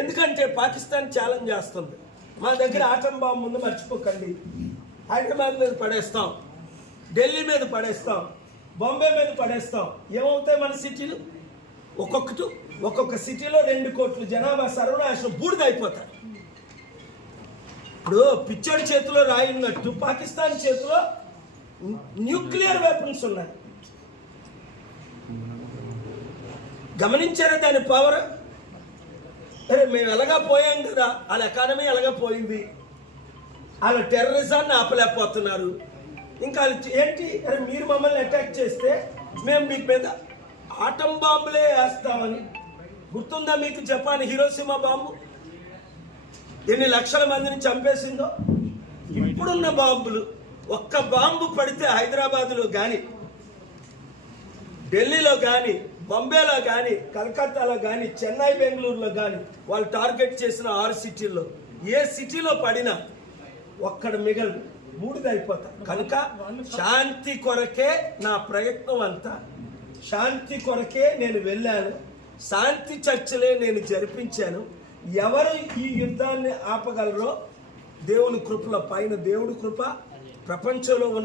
ఎందుకంటే పాకిస్తాన్ ఛాలెంజ్ చేస్తుంది, మా దగ్గర ఆటం బాంబు ముందు మర్చిపోకండి, హైదరాబాద్ మీద పడేస్తాం, ఢిల్లీ మీద పడేస్తాం, బాంబే మీద పడేస్తాం. ఏమవుతాయి మన సిటీలు? ఒక్కొక్క సిటీలో 2 కోట్ల జనాభా సర్వనాశనం బూడిదైపోతారు. ఇప్పుడు పిచ్చోడి చేతిలో రాయినట్టు పాకిస్తాన్ చేతిలో న్యూక్లియర్ వెపన్స్ ఉన్నాయి. గమనించారా దాని పవర్? అరే మేము ఎలాగా పోయాం కదా, వాళ్ళ ఎకానమీ ఎలాగా పోయింది, వాళ్ళ టెర్రరిజాన్ని ఆపలేకపోతున్నారు. ఇంకా ఏంటి, అరే మీరు మమ్మల్ని అటాక్ చేస్తే మేము మీకు మీద ఆటం బాంబులే వేస్తామని. గుర్తుందా మీకు జపాన్ హిరోషిమా బాంబు ఎన్ని లక్షల మందిని చంపేసిందో? ఇప్పుడున్న బాంబులు, ఒక్క బాంబు పడితే హైదరాబాద్లో కానీ, ఢిల్లీలో కానీ, బాంబేలో కానీ, కలకత్తాలో కానీ, చెన్నై బెంగళూరులో కానీ వాళ్ళు టార్గెట్ చేసిన 6 సిటీల్లో ఏ సిటీలో పడినా ఒక్కడ మిగలు బూడిదైపోతారు. కనుక శాంతి కొరకే నా ప్రయత్నం అంతా, శాంతి కొరకే నేను వెళ్ళాను, శాంతి చర్చలే నేను జరిపించాను. ఎవరు ఈ యుద్ధాన్ని ఆపగలరో దేవుని కృపల పైన, దేవుడి కృప, ప్రపంచంలో ఉన్న